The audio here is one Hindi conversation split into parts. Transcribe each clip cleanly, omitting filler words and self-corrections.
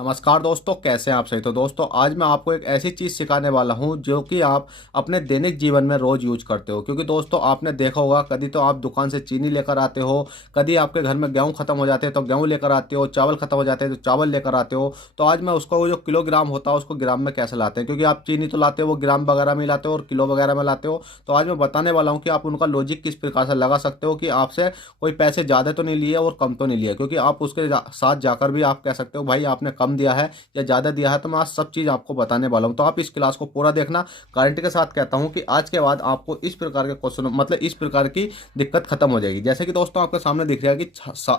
नमस्कार दोस्तों, कैसे हैं आप सही। तो दोस्तों आज मैं आपको एक ऐसी चीज़ सिखाने वाला हूं जो कि आप अपने दैनिक जीवन में रोज़ यूज करते हो। क्योंकि दोस्तों आपने देखा होगा, कभी तो आप दुकान से चीनी लेकर आते हो, कभी आपके घर में गेहूं खत्म हो जाते हैं तो गेहूं लेकर आते हो, चावल खत्म हो जाते हैं तो चावल लेकर आते हो। तो आज मैं उसको जो किलोग्राम होता है उसको ग्राम में कैसे लाते हैं, क्योंकि आप चीनी तो लाते हो वो ग्राम वगैरह में लाते हो और किलो वगैरह में लाते हो। तो आज मैं बताने वाला हूँ कि आप उनका लॉजिक किस प्रकार से लगा सकते हो कि आपसे कोई पैसे ज़्यादा तो नहीं लिए और कम तो नहीं लिए। क्योंकि आप उसके साथ जाकर भी आप कह सकते हो भाई आपने कम दिया है या ज़्यादा दिया है। तो मैं आज सब चीज़ आपको बताने वाला हूँ, तो आप इस क्लास को पूरा देखना। गारंटी के साथ कहता हूँ कि आज के बाद आपको इस प्रकार के क्वेश्चन मतलब इस प्रकार की दिक्कत खत्म हो जाएगी। जैसे कि दोस्तों आपके सामने दिख रहा है कि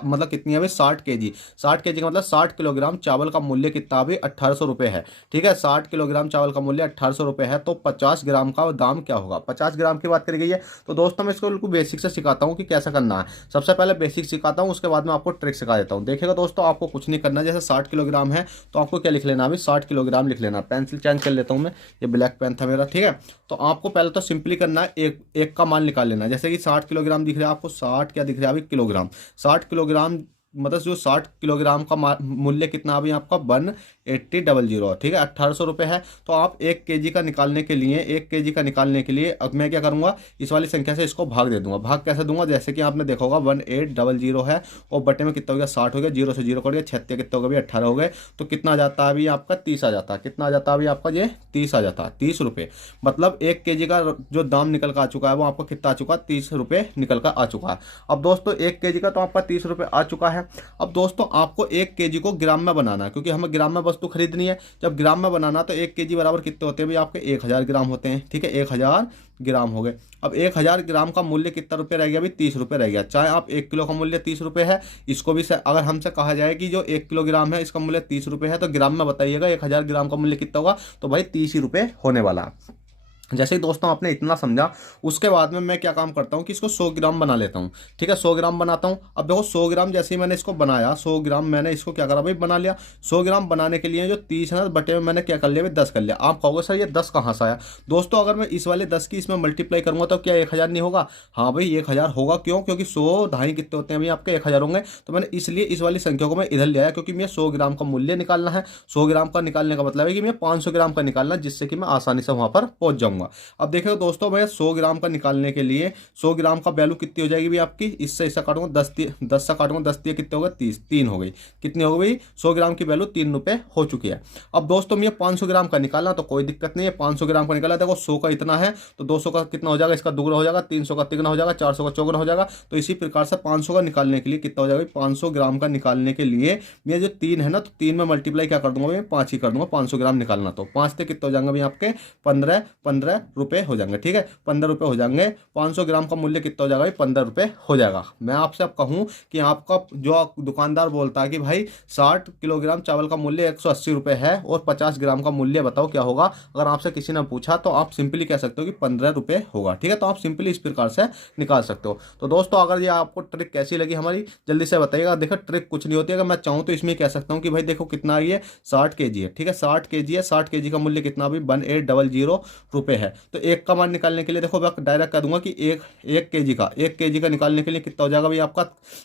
मतलब कितनी है भाई 60 kg। 60 kg का मतलब 60 किलोग्राम चावल का मूल्य कितना अभी 1800 रुपये है। ठीक है, 60 किलोग्राम चावल का मूल्य 1800 रुपये है। तो 50 ग्राम का दाम क्या होगा, 50 ग्राम की बात करी गई है। तो दोस्तों मैं इसको बिल्कुल बेसिक से सिखाता हूँ कि कैसा करना है। सबसे पहले बेसिक सिखाता हूँ, उसके बाद में आपको ट्रिक सिखा देता हूँ। देखिएगा दोस्तों, आपको कुछ नहीं करना। जैसे 60 किलोग्राम है तो आपको क्या लिख लेना, अभी 60 किलोग्राम लिख लेना। पेंसिल चेंज कर लेता हूँ मैं, ये ब्लैक पेन था मेरा। ठीक है, तो आपको पहले तो सिंपली करना है, एक एक का मान निकाल लेना है। जैसे कि 60 किलोग्राम दिख रहा है आपको, 60 क्या दिख रहा है अभी किलोग्राम। 60 किलोग्राम मतलब जो 60 किलोग्राम का मूल्य कितना अभी आपका 18000। ठीक है, 1800 रुपये है। तो आप 1 kg का निकालने के लिए 1 kg का निकालने के लिए अब मैं क्या करूँगा, इस वाली संख्या से इसको भाग दे दूंगा। भाग कैसे दूंगा, जैसे कि आपने देखा होगा 1800 है और बटे में कितना हो गया 60 हो गया, जीरो से जीरो कट गया, 36 कितना हो गया 18 हो गए। तो कितना आ जाता है अभी आपका 30 आ जाता है। कितना आ जाता है अभी आपका ये 30 आ जाता है, 30 रुपये। मतलब 1 kg का जो दाम निकल कर आ चुका है वो आपको कितना आ चुका है, 30 रुपये निकल कर आ चुका है। अब दोस्तों 1 kg का तो आपका 30 रुपये आ चुका है। अब दोस्तों आपको 1 kg को ग्राम में बनाना है, क्योंकि हमें ग्राम में वस्तु खरीदनी है। जब ग्राम में बनाना तो 1 kg बराबर कितने होते हैं भाई आपके 1000 ग्राम होते हैं। ठीक है, 1000 ग्राम हो गए। अब 1000 ग्राम का मूल्य कितना रुपये रह गया अभी 30 रुपये रह गया। चाहे आप 1 किलो का मूल्य 30 रुपये है, इसको भी अगर हमसे कहा जाए कि जो 1 किलोग्राम है इसका मूल्य 30 रुपये है, तो ग्राम में बताइएगा 1000 ग्राम का मूल्य कितना होगा। तो भाई 30 ही रुपये होने वाला है। जैसे ही दोस्तों आपने इतना समझा, उसके बाद में मैं क्या काम करता हूँ कि इसको 100 ग्राम बना लेता हूँ। ठीक है, 100 ग्राम बनाता हूँ। अब देखो 100 ग्राम जैसे ही मैंने इसको बनाया, 100 ग्राम मैंने इसको क्या करा भाई बना लिया। 100 ग्राम बनाने के लिए जो 30 है ना बटे में मैंने क्या कर लिया भाई 10 कर लिया। आप कहोगे सर ये 10 कहाँ से आया। दोस्तों अगर मैं इस वाले 10 की इसमें मल्टीप्लाई करूंगा तो क्या 1000 नहीं होगा। हाँ भाई 1000 होगा, क्यों, क्योंकि 100 ढाई कितने होते हैं भाई आपके 1000 होंगे। तो मैंने इसलिए इस वाली संख्या को मैं इधर ले आया, क्योंकि मुझे 100 ग्राम का मूल्य निकालना है। 100 ग्राम का निकालने का मतलब है कि मैं 500 ग्राम का निकालना, जिससे कि मैं आसानी से वहां पर पहुंच जाऊंगा। अब देखो दोस्तों मैं 100 ग्राम का निकालने के लिए 100 ग्राम का वैल्यू कितनी हो जाएगी भी आपकी, इससे इससे काटूंगा 10 से काटूंगा 10 दिए कितने हो गए 30, 3 हो गई। कितनी हो गई 100 ग्राम की वैल्यू 3 रुपये हो चुकी है। अब दोस्तों ये 500 ग्राम का निकालना तो कोई दिक्कत नहीं है। 500 ग्राम का निकाला, देखो 100 का इतना है तो 200 का कितना हो जाएगा, इसका दुगना हो जाएगा, 300 का तिगना हो जाएगा, 400 का चौगुना हो जाएगा। तो इसी प्रकार से 500 का निकालने के लिए कितना हो जाएगा, 500 ग्राम का निकालने के लिए मैं जो 3 है ना, तो 3 में मल्टीप्लाई क्या कर दूंगा मैं 5 ही कर दूंगा। 500 ग्राम निकालना तो 5 से कितना हो जाएंगे भाई आपके 15 रुपये हो जाएंगे। ठीक है, 15 रुपये हो जाएंगे। 500 ग्राम का मूल्य कितना हो जाएगा भाई 15 रुपये हो जाएगा। मैं आपसे अब कहूँ कि आपका जो दुकानदार बोलता है कि भाई 60 किलोग्राम चावल का मूल्य 180 रुपये है और 50 ग्राम का मूल्य बताओ क्या होगा, अगर आपसे किसी ने पूछा तो आप सिंपली कह सकते हो कि 15 रुपये होगा। ठीक है, तो आप सिंपली इस प्रकार से निकाल सकते हो। तो दोस्तों अगर ये आपको ट्रिक कैसी लगी हमारी, जल्दी से बताइएगा। देखो ट्रिक कुछ नहीं होती, अगर मैं चाहूँ तो इसमें कह सकता हूँ कि भाई देखो कितना ये 60 kg है। ठीक है, 60 kg है, 60 kg का मूल्य कितना अभी 1800 रुपये है। तो एक का मान निकालने के लिए देखो डायरेक्ट कर दूंगा कि एक केजी का निकालने के लिए कितना हो जाएगा भाई आपका,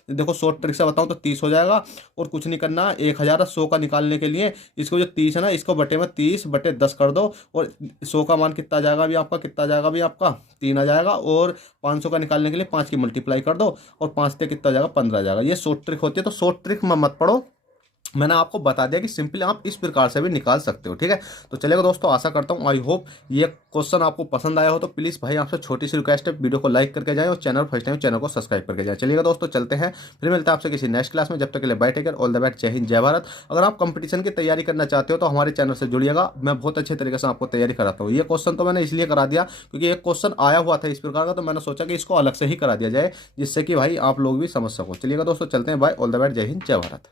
देखो शॉर्ट ट्रिक से बताऊं तो 30 हो जाएगा। और कुछ नहीं करना, 1000 का निकालने के लिए इसको जो 30 है ना इसको बटे में 30/10 कर दो और 100 का मान कितना आ जाएगा अभी आपका, कितना आ जाएगा अभी आपका 3 आ जाएगा। और 500 का निकालने के लिए 5 की मल्टीप्लाई कर दो और 5 से कितना आ जाएगा 15 आ जाएगा। ये शॉर्ट ट्रिक होती है, तो शॉर्ट ट्रिक में मत पढ़ो, मैंने आपको बता दिया कि सिंपली आप इस प्रकार से भी निकाल सकते हो। ठीक है, तो चलेगा दोस्तों, आशा करता हूँ आई होप ये क्वेश्चन आपको पसंद आया हो। तो प्लीज़ भाई आपसे छोटी सी रिक्वेस्ट है, वीडियो को लाइक करके जाएं और चैनल फर्स्ट टाइम चैनल को सब्सक्राइब करके जाएं। चलिएगा दोस्तों चलते हैं, फिर मिलते हैं आपसे किसी नेक्स्ट क्लास में। जब तक के लिए bye take care, all the best, जय हिंद जय भारत। अगर आप कंपटीशन की तैयारी करना चाहते हो तो हमारे चैनल से जुड़िएगा, मैं बहुत अच्छे तरीके से आपको तैयारी कराता हूँ। ये क्वेश्चन तो मैंने इसलिए करा दिया क्योंकि एक क्वेश्चन आया हुआ था इस प्रकार का, तो मैंने सोचा कि इसको अलग से ही करा दिया जाए, जिससे कि भाई आप लोग भी समझ सको। चलिएगा दोस्तों चलते हैं, बाय, ऑल द बेस्ट, जय हिंद जय भारत।